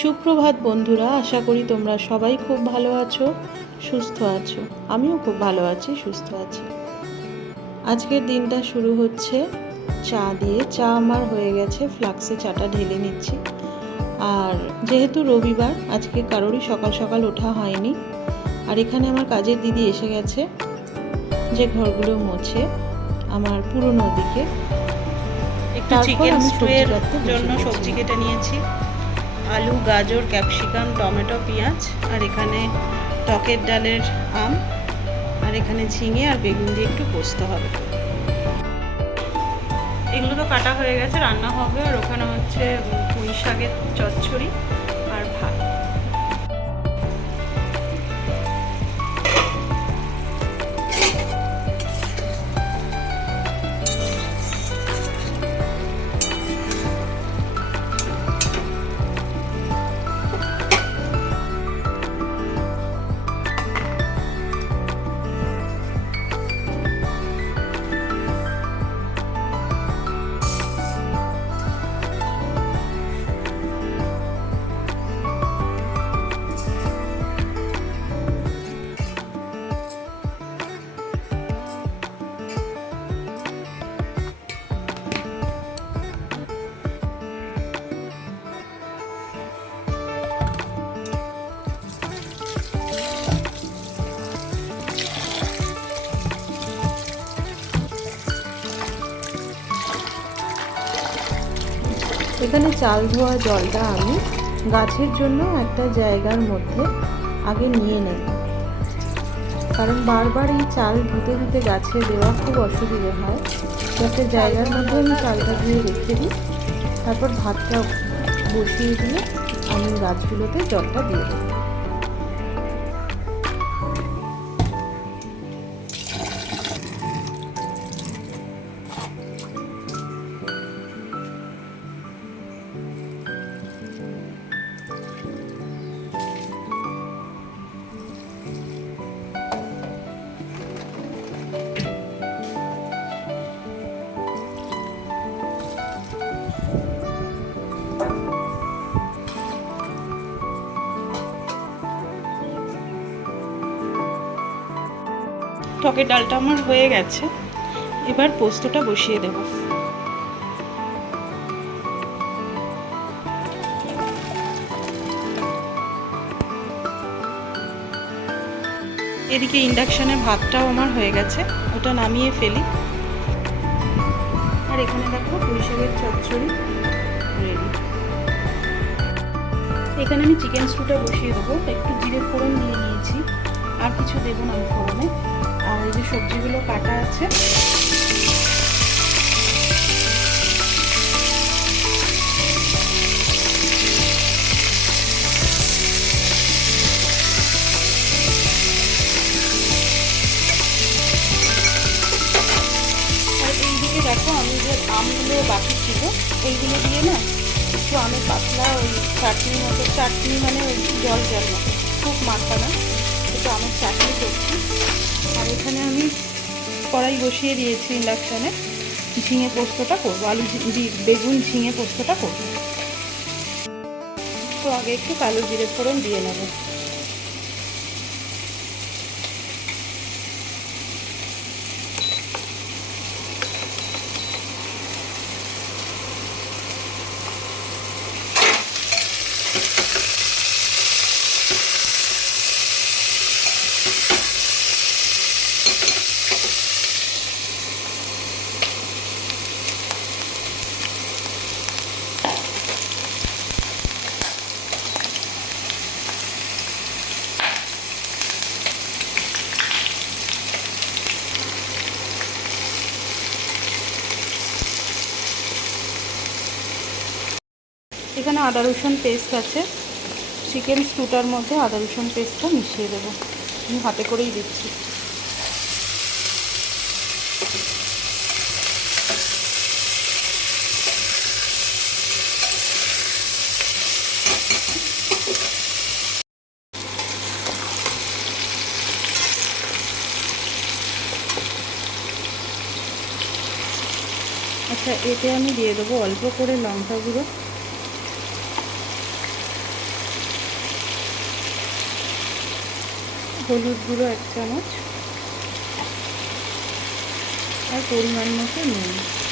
সুপ্রভাত বন্ধুরা আশা করি তোমরা সবাই খুব ভালো আছো সুস্থ আছো। আমিও খুব ভালো আছি সুস্থ আছি। আজকের দিনটা শুরু হচ্ছে চা দিয়ে। চা আমার হয়ে গেছে ফ্লাক্সে চাটা ঢেলে নিচ্ছি। আর যেহেতু রবিবার আজকে কারোরই সকাল সকাল ওঠা হয়নি। আর এখানে আমার কাজের দিদি এসে গেছে যে ঘরগুলো মোছে আমার পুরনো দিকে। একটু চিকেন স্টুয়ের জন্য সবজি কেটে নিয়েছি। আলু, গাজর, ক্যাপসিকাম, টমেটো, পেঁয়াজ, আর এখানে টকের ডালের আম, আর এখানে ঝিঙে আর বেগুন দিয়ে একটু পোস্ত হবে। এগুলো তো কাটা হয়ে গেছে, রান্না হবে, আর ওখানে হচ্ছে পুঁই শাকের চচ্চড়ি। এখানে চাল ধোয়া জলটা আমি গাছের জন্য একটা জায়গার মধ্যে আগে নিয়ে নেব। কারণ বারবার এই চাল ধুতে ধুতে গাছে দেওয়া খুব অসুবিধে হয়। একটা জায়গার মধ্যে আমি চালটা ধুয়ে রেখে দিই। তারপর ভাতটা বসিয়ে দিয়ে আমি গাছগুলোতে জলটা দিয়ে দেবো। টকের ডালটা আমার হয়ে গেছে। এবার পোস্তটা বসিয়ে দেবো। এদিকে ইন্ডাকশানে ভাতটাও আমার হয়ে গেছে, ওটা নামিয়ে ফেলি। আর এখানে দেখো পুঁইশাকের চচ্চড়ি রেডি এখানে আমি চিকেন স্টুটা বসিয়ে দেবো, একটু জিরে ফোড়ন দিয়ে নিয়েছি আর কিছু দেবো না আমি ফোড়নে। এই যে সবজিগুলো কাটা আছে। দেখো আমি যে আমগুলো বাকি ছিল, এইগুলো দিয়ে না একটু আমের পাতলা ওই চাটনি মতো, চাটনি মানে ওই জল জল খুব মাখা না। একটু আমার চাকরি করছি। আর এখানে আমি কড়াই বসিয়ে দিয়েছি ইন্ডাকশানে ঝিঙে পোস্তটা করব, আলু বেগুন ঝিঙে পোস্তটা করব। তো আগে একটু কালো জিরে ফোড়ন দিয়ে নেব এখানে আদা রসুন পেস্ট আছে। চিকেন স্টুটার মধ্যে আদা রসুন পেস্টটা মিশিয়ে দেবো। আমি হাতে করেই দিচ্ছি। আচ্ছা এতে আমি দিয়ে দেবো অল্প করে লঙ্কা গুঁড়ো হলুদ গুঁড়ো এক চামচ। আর পরিমাণ মতো নুন।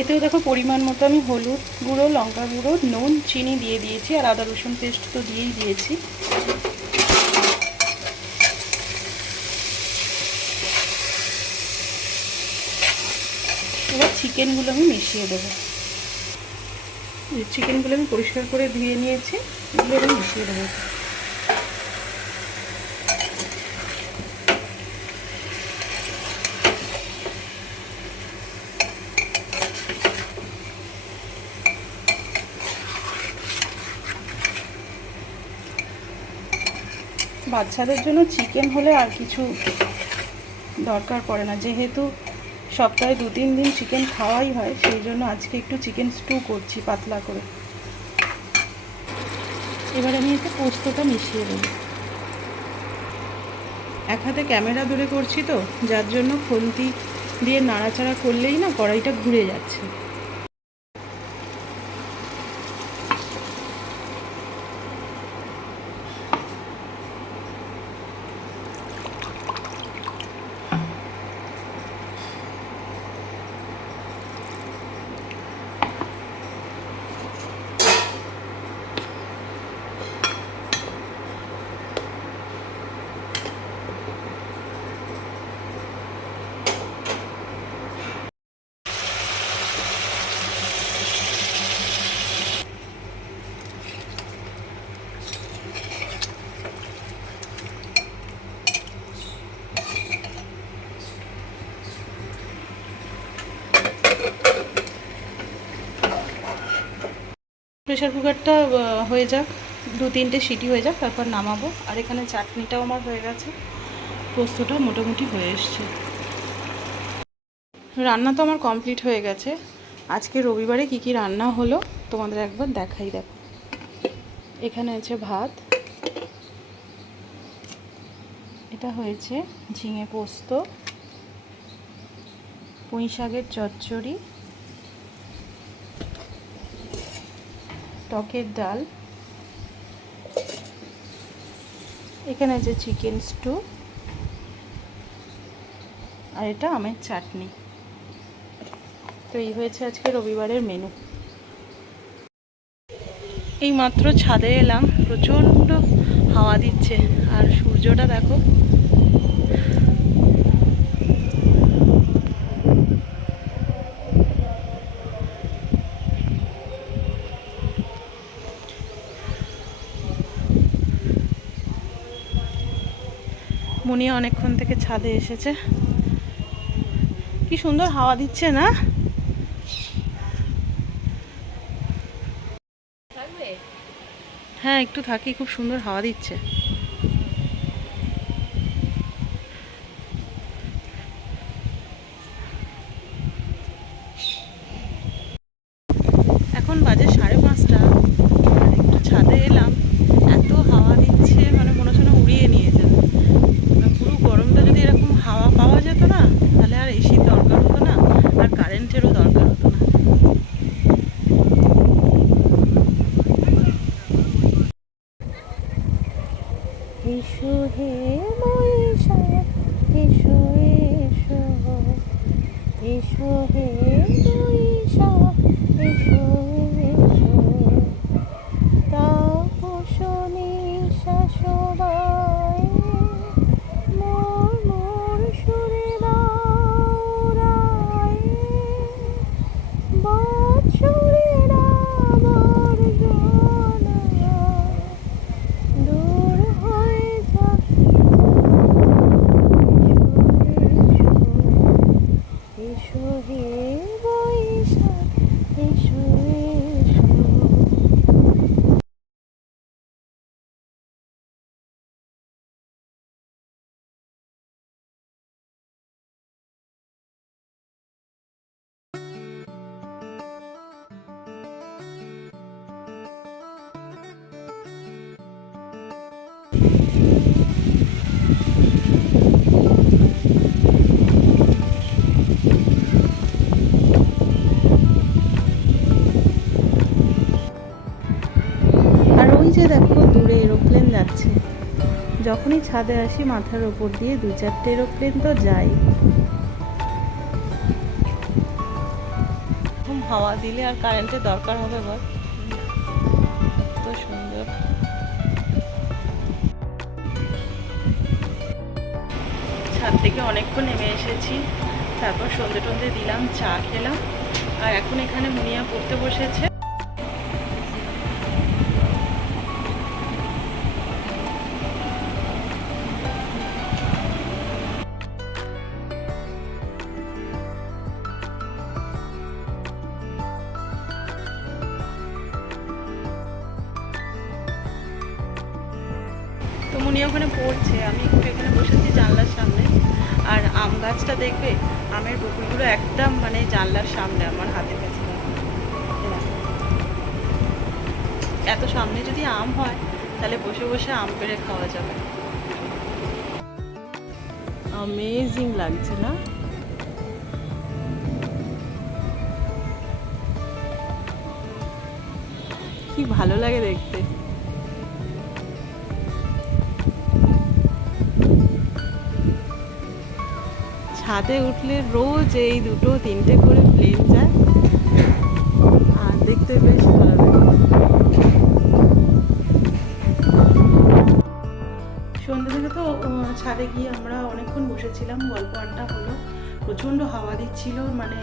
এতেও দেখো পরিমাণ মতো আমি হলুদ গুঁড়ো, লঙ্কা গুঁড়ো, নুন, চিনি দিয়ে দিয়েছি আর আদা রসুন পেস্ট তো দিয়েই দিয়েছি। এবার চিকেনগুলো আমি মিশিয়ে দেবো। চিকেনগুলো আমি পরিষ্কার করে ধুয়ে নিয়েছি, এগুলো আমি মিশিয়ে দেবো। বাচ্চাদের জন্য চিকেন হলে আর কিছু দরকার পড়ে না। যেহেতু সপ্তাহে দু, তিন দিন চিকেন খাওয়াই হয়, সেই জন্য আজকে একটু চিকেন স্টু করছি পাতলা করে। এবার আমি এতে পোস্তটা মিশিয়ে দেবো। এক হাতে ক্যামেরা ধরে করছি তো, যার জন্য খুন্তি দিয়ে নাড়াচাড়া করলেই না কড়াইটা ঘুরে যাচ্ছে। প্রেশার কুকারটা হয়ে যাক। দু, তিনটে সিটি হয়ে যাক, তারপর নামাবো। আর এখানে চাটনিটাও আমার হয়ে গেছে। পোস্তটা মোটামুটি হয়ে এসছে। রান্না তো আমার কমপ্লিট হয়ে গেছে। আজকে রবিবারে কি কি রান্না হলো, তোমাদের একবার দেখাই দেখো। এখানে আছে ভাত। এটা হয়েছে ঝিঙে পোস্ত। পুঁই শাকের চচ্চড়ি। টকের ডাল। এখানে আছে চিকেন স্টু আর এটা আমের চাটনি। তো এই হয়েছে আজকে রবিবারের মেনু এই মাত্র ছাদে এলাম, প্রচণ্ড হাওয়া দিচ্ছে। আর সূর্যটা দেখো মুনিয়া অনেকক্ষণ থেকে ছাদে এসেছে। কি সুন্দর হাওয়া দিচ্ছে না? হ্যাঁ একটু থাকি, খুব সুন্দর হাওয়া দিচ্ছে। এখন বাজে সাড়ে পাঁচটা আর একটু ছাদে এলাম এত হাওয়া দিচ্ছে মানে মনে হচ্ছে না উড়িয়ে নিয়ে যাবে আর পুরো গরমটা যদি এরকম হাওয়া পাওয়া যেত না তাহলে আর এসির দরকার হতো না আর কারেন্টেরও দরকার হতো না এসো হে মহিষা এসো এসো এসো ছাদে আসি, মাথার ওপর দিয়ে দু চারটে এরোপ্লেন তো যাই। হাওয়া দিলে আর কারেন্টের দরকার হবে বল। তো সুন্দর। ছাদ থেকে অনেকক্ষণ নেমে এসেছি, তারপর সন্ধে টন্ধে দিলাম, চা খেলাম, আর এখন এখানে মুনিয়া পড়তে বসেছে। ওখানে পড়ছে, আমি একটু এখানে বসেছি জানলার সামনে। আর আম গাছটা দেখবে, আমের বকুলগুলো একদম মানে জানলার সামনে আমার হাতে কাছে এত সামনে যদি আম হয়, তাহলে বসে বসে আম পেড়ে খাওয়া যাবে। অমেজিং লাগছে না? কি ভালো লাগে দেখতে। ছাদে উঠলে রোজ এই দুটো, তিনটে করে প্লেন যায়। আর দেখতে বেশ ভালো সন্ধ্যে থেকে তো ছাদে গিয়ে আমরা অনেকক্ষণ বসেছিলাম, গল্প আড্ডা হলো। প্রচণ্ড হাওয়া দিচ্ছিল মানে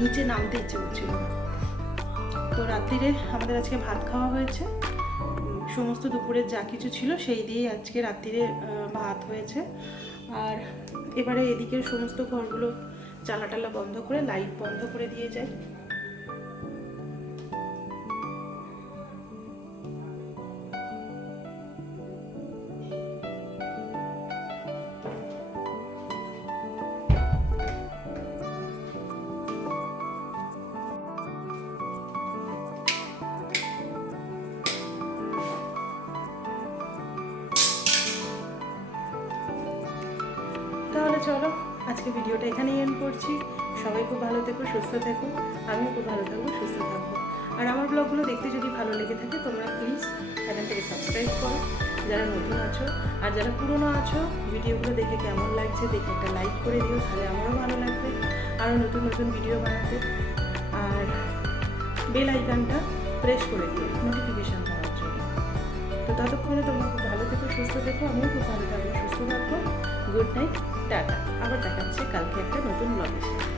নিচে নামতে ইচ্ছে করছিল তো রাত্রিরে আমাদের আজকে ভাত খাওয়া হয়েছে। সমস্ত দুপুরের যা কিছু ছিল সেই দিয়েই আজকে রাত্রিরে ভাত হয়েছে। আর এবারে এদিকের সমস্ত ঘরগুলো চালা টালা বন্ধ করে লাইট বন্ধ করে দিয়ে যাই তাহলে চলো, আজকে ভিডিওটা এখানেই এন্ড করছি। সবাই খুব ভালো থেকো, সুস্থ থেকো। আমিও খুব ভালো থাকব, সুস্থ থাকব। আর আমার ব্লগগুলো দেখতে যদি ভালো লেগে থাকে, তোমরা প্লিজ চ্যানেলটাকে সাবস্ক্রাইব করো, যারা নতুন আছো। আর যারা পুরনো আছো, ভিডিওগুলো দেখে কেমন লাগছে, দেখে একটা লাইক করে দিও, তাহলে আমারও ভালো লাগবে। আরও নতুন নতুন ভিডিও বানাতে। আর বেল আইকনটা প্রেস করে দিও নোটিফিকেশান পাওয়ার জন্য। তো ততক্ষণে তোমরা খুব ভালো থেকো, সুস্থ থেকো, আমিও খুব ভালো থাকব, সুস্থ থাকব। Good night tata. আবার দেখাচ্ছে কালকে একটা নতুন ব্লগের সাথে।